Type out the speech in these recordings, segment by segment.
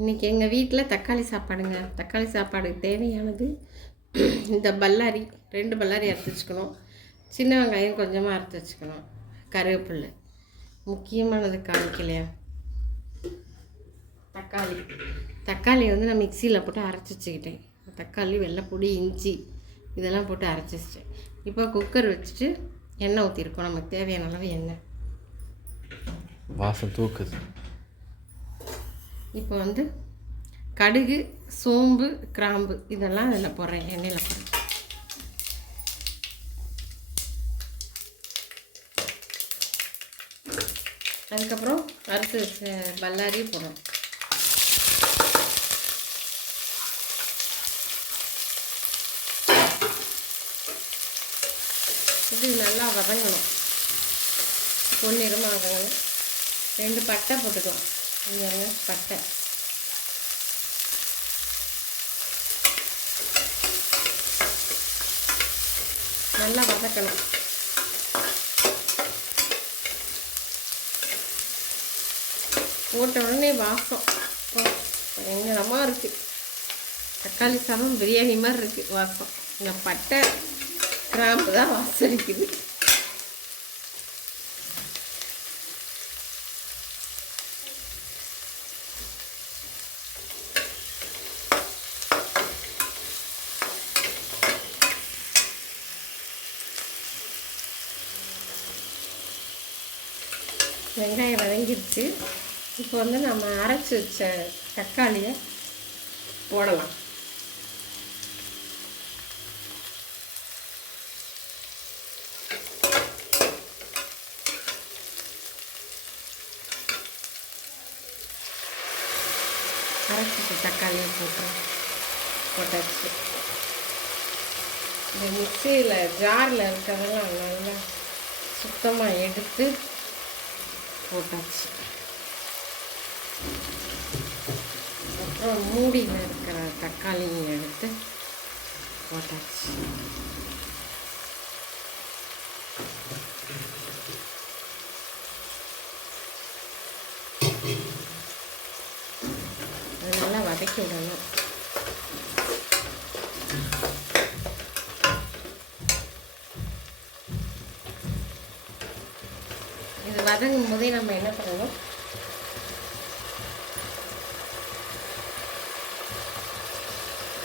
இன்றைக்கி எங்கள் வீட்டில் தக்காளி சாப்பாடுங்க. தக்காளி சாப்பாடுக்கு தேவையானது இந்த பல்லாரி 2 பல்லாரி அறுத்து வச்சுக்கணும். சின்ன வெங்காயம் கொஞ்சமாக அறுத்து வச்சுக்கணும். கருவேப்பில்லை, முக்கியமானது காமிக்கலையா, தக்காளி வந்து நான் மிக்சியில் போட்டு அரைச்சி வச்சுக்கிட்டேன். தக்காளி, வெள்ளைப்பூடி, இஞ்சி இதெல்லாம் போட்டு அரைச்சி வச்சிட்டேன். இப்போ குக்கர் வச்சுட்டு எண்ணெய் ஊற்றிருக்கோம். நமக்கு தேவையான அளவு எண்ணெய். வாசம் தூக்குது. இப்போ வந்து கடுகு, சோம்பு, கிராம்பு இதெல்லாம் அதில் போடுறேன், எண்ணெயில் போடுறேன். அதுக்கப்புறம் அறுத்து வச்ச பல்லாரியும் போடுறோம். இது நல்லா வதங்கணும், பொன்னிறமாக வதங்கணும். 2 பட்டை போட்டுக்கலாம். இங்கே பட்டை நல்லா வதக்கணும். போட்ட உடனே வாசம் பயங்கரமாக இருக்குது. தக்காளி சாதம் பிரியாணி மாதிரி இருக்குது வாசம். இந்த பட்டை கிராம்பு தான் வாசலிக்குது. வெங்காயம் வதங்கிடுச்சு. இப்போ வந்து நம்ம அரைச்சி வச்ச தக்காளியை போடலாம். அரைச்சி வச்ச தக்காளியை போட்டாச்சு. இந்த மிக்சியில் ஜாரில் இருக்கிறதெல்லாம் நல்லா சுத்தமாக எடுத்து போட்டாச்சு. அப்புறம் மூடியில் இருக்கிற தக்காளியை எடுத்து போட்டாச்சு. அது நல்லா வதக்கி விடணும். இது வதங்கும் போதே நம்ம என்ன பண்ணணும்,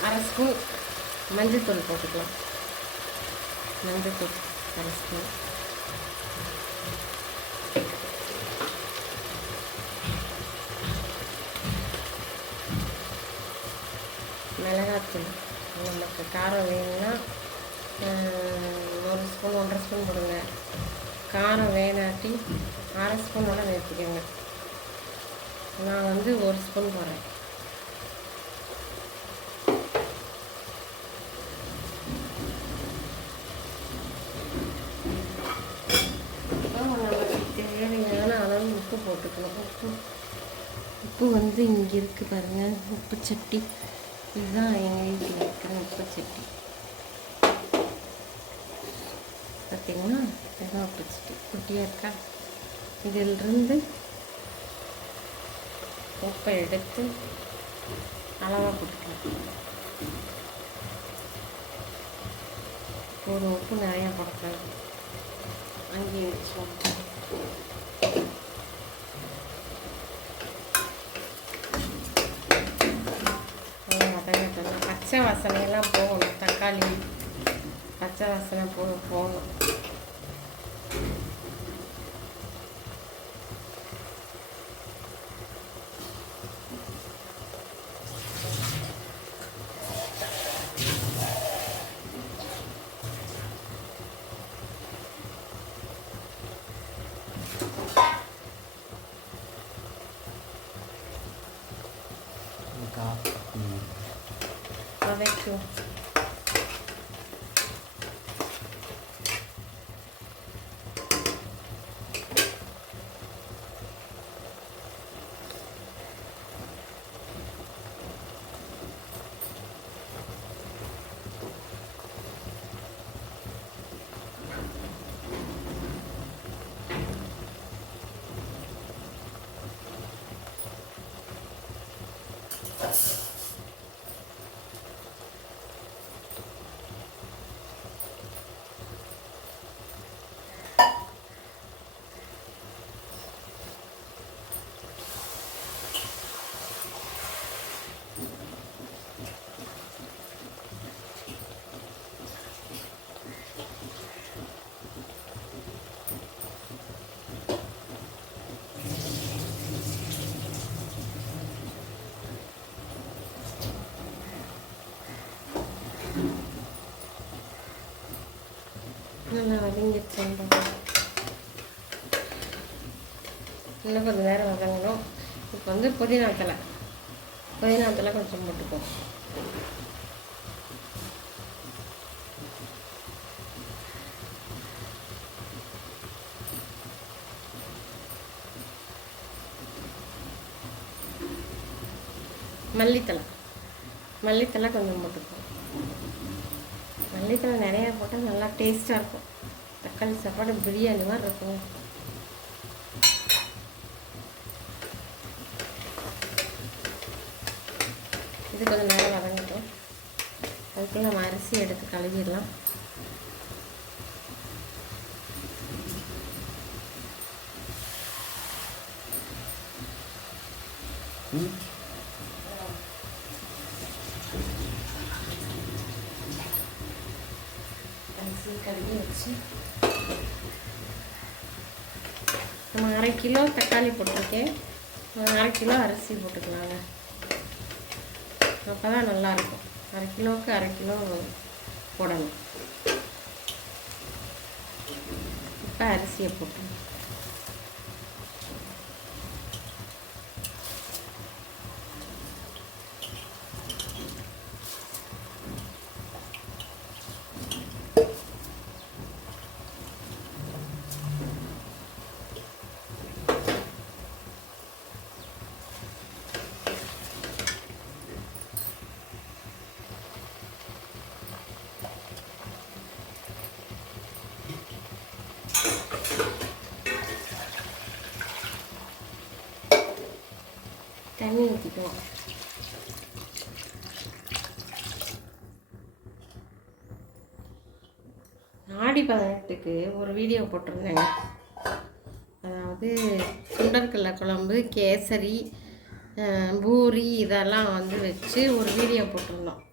அரை ஸ்பூன் மஞ்சள்தூள் போட்டுக்கலாம். மஞ்சள்தூள் அரை ஸ்பூன், மிளகாத்தூள் நமக்கு காரம் வேணும்னா 1 ஸ்பூன் 1.5 ஸ்பூன் போடுங்க. காரம் வேணாட்டி அரை ஸ்பூனோட நிறுத்திக்கோங்க. நான் வந்து 1 ஸ்பூன் போடுறேன். நமக்கு தேவையான அளவு உப்பு போட்டுக்கணும். உப்பு வந்து இங்கே இருக்குது பாருங்கள், உப்பு சட்டி. இதுதான் எங்கள் வீட்டில் இருக்கிற உப்பு சட்டி. பார்த்தீங்கன்னா இதுதான் உப்பு சட்டி, குட்டியாக இருக்கா. இதிலிருந்து உப்பை எடுத்து அளவாக போட்டுக்கலாம். ஒரு உப்பு நிறையா போடக்கூடாது, அங்கேயே வச்சோம். வதங்கட்டெல்லாம் பச்சை வாசனையெல்லாம் போகணும். தக்காளி பச்சை வாசனை போகணும். வதக்கும். நல்லா வதங்கிடுச்சு. இன்னும் கொஞ்சம் நேரம் வதங்கணும். இப்போ வந்து புதினா தலை கொஞ்சம் போட்டுப்போம். மல்லித்தலை கொஞ்சம் போட்டுப்போம். மல்லித்தலை நிறையா போட்டால் நல்லா டேஸ்ட்டாக இருக்கும். தக்காளி சாப்பாடு பிரியாணி மாதிரி இருக்கும். இது கொஞ்சம் நேரம் வதங்கட்டும். அதுக்குள்ளே நம்ம அரிசி எடுத்து கழுவிடலாம். அரிசி கழுவி வச்சு நம்ம 1/2 கிலோ தக்காளி போட்டிருக்கேன். 1/2 கிலோ அரிசி போட்டுக்கலாங்க. அப்போ தான் நல்லாயிருக்கும். 1/2 கிலோவுக்கு 1/2 கிலோ போடணும். இப்போ அரிசியை போட்டு தண்ணி ஊற்றிக்குவோம். ஆடி 18க்கு ஒரு வீடியோ போட்டிருந்தேங்க. அதாவது சுண்டற்கடலை குழம்பு, கேசரி, பூரி இதெல்லாம் வந்து வச்சு ஒரு வீடியோ போட்டிருந்தோம்.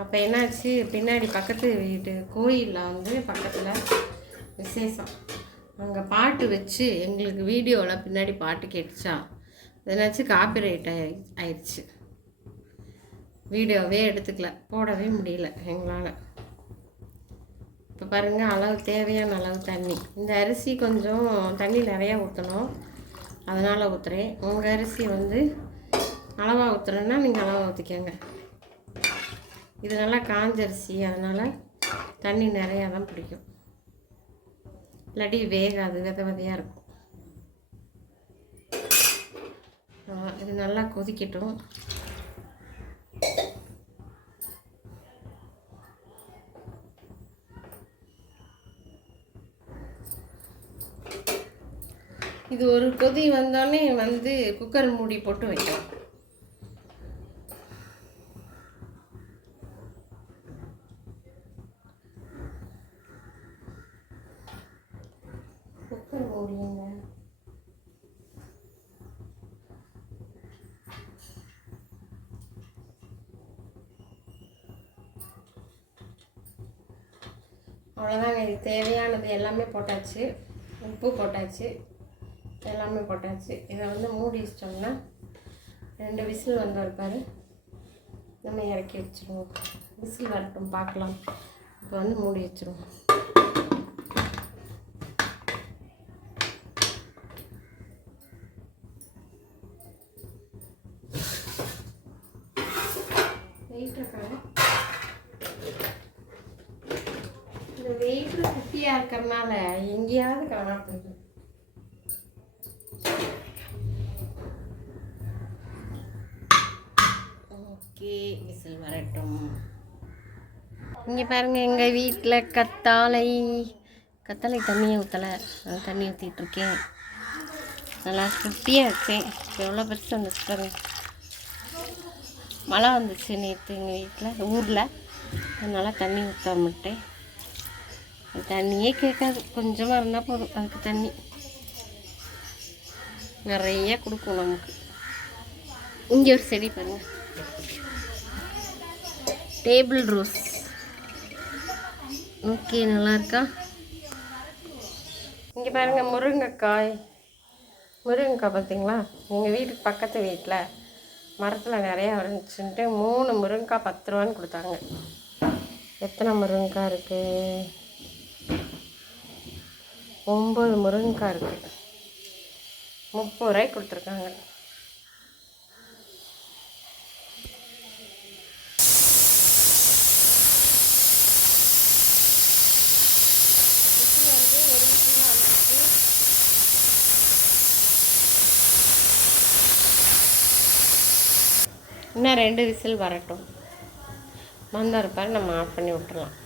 அப்போ என்னாச்சு, பின்னாடி பக்கத்து வீட்டு கோயிலில் வந்து பக்கத்தில் விசேஷம். அங்கே பாட்டு வச்சு எங்களுக்கு வீடியோவில் பின்னாடி பாட்டு கேட்டுச்சா, என்னாச்சு காப்பிரைட் ஆயிடுச்சு. வீடியோவே எடுத்துக்கல, போடவே முடியல எங்களால். இப்போ பாருங்கள், அளவு தேவையான அளவு தண்ணி. இந்த அரிசி கொஞ்சம் தண்ணி நிறையா ஊற்றணும், அதனால் ஊற்றுறேன். உங்கள் அரிசி வந்து அளவாக ஊற்றுறேன்னா நீங்கள் அளவாக ஊற்றிக்கோங்க. இது நல்லா காஞ்ச அரிசி, அதனால் தண்ணி நிறையா தான் பிடிக்கும். இல்லாட்டி வேகாது, வித விதையாக இருக்கும். இது நல்லா கொதிக்கட்டும். இது ஒரு கொதி வந்தோடனே வந்து குக்கர் மூடி போட்டு வைக்கலாம். குக்கர் மூடிங்க. அவ்வளோதாங்க. இது தேவையானது எல்லாமே போட்டாச்சு. உப்பு போட்டாச்சு, எல்லாமே போட்டாச்சு. இதை வந்து மூடி வச்சிட்டோம்னா 2 விசில் வந்து இருப்பார். நம்ம இறக்கி வச்சுருவோம். விசில் வரட்டும், பார்க்கலாம். இப்போ வந்து மூடி வச்சுருவோம். இந்த வெயிட்டு குட்டியாக இருக்கிறதுனால எங்கேயாவது காணாம போயிடும். ஓகே, விசில் வரட்டும். இங்கே பாருங்கள், எங்கள் வீட்டில் கத்தாழை தண்ணியை ஊற்றலை, தண்ணி ஊற்றிட்டுருக்கேன். நல்லா குட்டியாக இருக்கேன். எவ்வளோ பெருசு வந்துச்சு பாருங்க. மழை வந்துச்சு நேற்று எங்கள் வீட்டில் ஊரில், அதனால் தண்ணி ஊற்றாமட்டேன். தண்ணியே கேட்காது, கொஞ்சமாக இருந்தால் போதும். அதுக்கு தண்ணி நிறைய கொடுக்கும் நமக்கு. இங்கே ஒரு செடி பாருங்கள், டேபிள் ரோஸ். ஓகே, நல்லா இருக்கா? இங்கே பாருங்கள் முருங்கைக்காய். முருங்கைக்காய் பார்த்தீங்களா? எங்கள் வீட்டுக்கு பக்கத்து வீட்டில் மரத்தில் நிறையா இருந்துச்சுன்ட்டு 3 முருங்கைக்காய் 10 ரூபான்னு கொடுத்தாங்க. எத்தனை முருங்கைக்காய் இருக்குது? 9 முருங்கைக்காய் இருக்குது. 30 ரூபாய்க்கு கொடுத்துருக்காங்க. விசில் வந்து ஒரு விசில் தான் வந்துச்சு. இன்னும் 2 விசில் வரட்டும். வந்தால் இருப்பாரு, நம்ம ஆஃப் பண்ணி விட்டுறலாம்.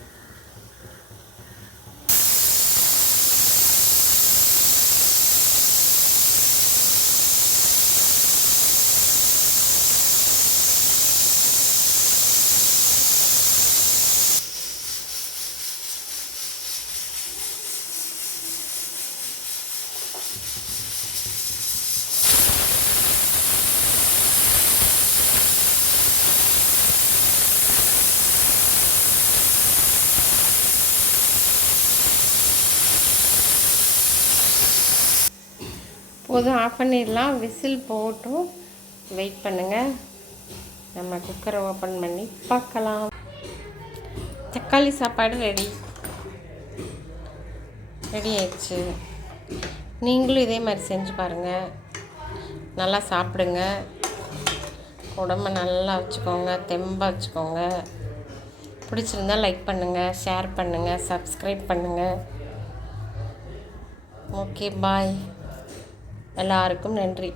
போதும், ஆஃப் பண்ணிடலாம். விசில் போட்டும் வெயிட் பண்ணுங்கள். நம்ம குக்கரை ஓப்பன் பண்ணி பார்க்கலாம். தக்காளி சாப்பாடு ரெடி ஆயிடுச்சு. நீங்களும் இதே மாதிரி செஞ்சு பாருங்கள். நல்லா சாப்பிடுங்க, உடம்பை நல்லா வச்சுக்கோங்க, தெம்பாக வச்சுக்கோங்க. பிடிச்சிருந்தா லைக் பண்ணுங்கள், ஷேர் பண்ணுங்கள், சப்ஸ்கிரைப் பண்ணுங்கள். ஓகே, பாய். எல்லாருக்கும் நன்றி.